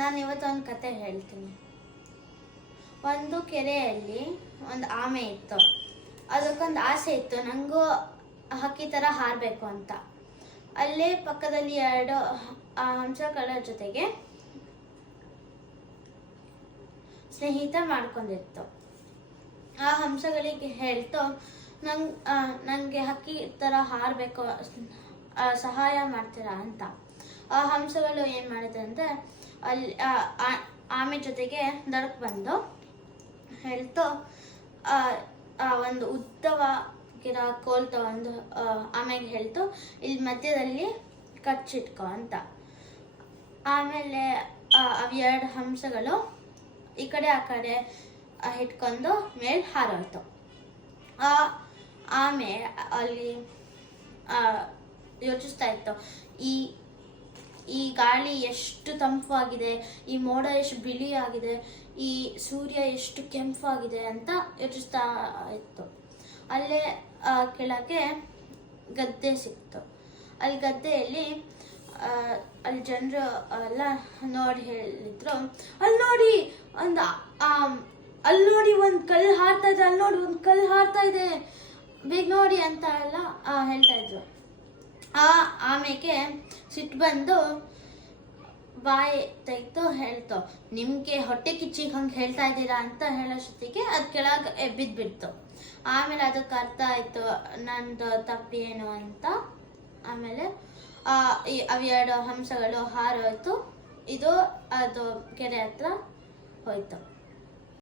ನಾನು ಇವತ್ತೊಂದು ಕತೆ ಹೇಳ್ತೀನಿ. ಒಂದು ಕೆರೆಯಲ್ಲಿ ಒಂದು ಆಮೆ ಇತ್ತು. ಅದಕ್ಕೊಂದು ಆಸೆ ಇತ್ತು, ನನಗೂ ಹಕ್ಕಿ ಥರ ಹಾರಬೇಕು ಅಂತ. ಅಲ್ಲೇ ಪಕ್ಕದಲ್ಲಿ ಎರಡು ಹಂಸಗಳ ಜೊತೆಗೆ ಸ್ನೇಹಿತ ಮಾಡ್ಕೊಂಡಿತ್ತು. ಆ ಹಂಸಗಳಿಗೆ ಹೇಳ್ತು, ನನಗೆ ಹಕ್ಕಿ ಥರ ಹಾರಬೇಕು, ಸಹಾಯ ಮಾಡ್ತೀರಾ ಅಂತ. ಆ ಹಂಸಗಳು ಏನು ಮಾಡಿದೆ ಅಂದರೆ ಅಲ್ಲಿ ಆಮೆ ಜೊತೆಗೆ ದಡಕ್ಕೆ ಬಂದು ಹೇಳ್ತು, ಒಂದು ಉದ್ದವಾಗಿರೋ ಕೋಲ್ ತಗೊಂಡು ಆಮೆಗೆ ಹೇಳ್ತು, ಇಲ್ಲಿ ಮಧ್ಯದಲ್ಲಿ ಕಚ್ಚಿಟ್ಕೊ ಅಂತ. ಆಮೇಲೆ ಅವೆರಡು ಹಂಸಗಳು ಈ ಕಡೆ ಆ ಕಡೆ ಇಟ್ಕೊಂಡು ಮೇಲೆ ಹಾರೋಯ್ತು. ಆ ಆಮೆ ಅಲ್ಲಿ ಯೋಚಿಸ್ತಾ ಇತ್ತು, ಈ ಗಾಳಿ ಎಷ್ಟು ತಂಪಾಗಿದೆ, ಈ ಮೋಡ ಎಷ್ಟು ಬಿಳಿಯಾಗಿದೆ, ಈ ಸೂರ್ಯ ಎಷ್ಟು ಕೆಂಪಾಗಿದೆ ಅಂತ ಯೋಚಿಸ್ತಾ ಇತ್ತು. ಅಲ್ಲೇ ಕೆಳಗೆ ಗದ್ದೆ ಸಿಕ್ತು. ಅಲ್ಲಿ ಗದ್ದೆಯಲ್ಲಿ ಅಲ್ಲಿ ಜನರು ಎಲ್ಲ ನೋಡಿ ಹೇಳಿದ್ರು, ಅಲ್ಲಿ ನೋಡಿ ಒಂದು ಕಲ್ಲು ಹಾರ್ತಾ ಇದೆ, ಅಲ್ಲಿ ನೋಡಿ ಒಂದು ಕಲ್ಲು ಹಾರ್ತಾ ಇದೆ, ಬೇಗ ನೋಡಿ ಅಂತ ಎಲ್ಲ ಹೇಳ್ತಾ ಇದ್ರು. ಆ ಆಮೆಗೆ ಸಿಟ್ಟು ಬಂದು ಬಾಯಿ ತೆಗೆದು ಹೇಳ್ತು, ನಿಮಗೆ ಹೊಟ್ಟೆ ಕಿಚ್ಚಿಗೆ ಹಂಗೆ ಹೇಳ್ತಾ ಇದ್ದೀರಾ ಅಂತ ಹೇಳೋಷ್ಟೊತ್ತಿಗೆ ಅದು ಕೆಳಗೆ ಬಿದ್ದುಬಿಡ್ತು. ಆಮೇಲೆ ಅದಕ್ಕೆ ಅರ್ಥ ಆಯಿತು ನಂದು ತಪ್ಪೇನು ಅಂತ. ಆಮೇಲೆ ಅವೆರಡು ಹಂಸಗಳು ಹಾರೋಯ್ತು. ಇದು ಅದು ಕೆರೆ ಹತ್ರ ಹೋಯ್ತು.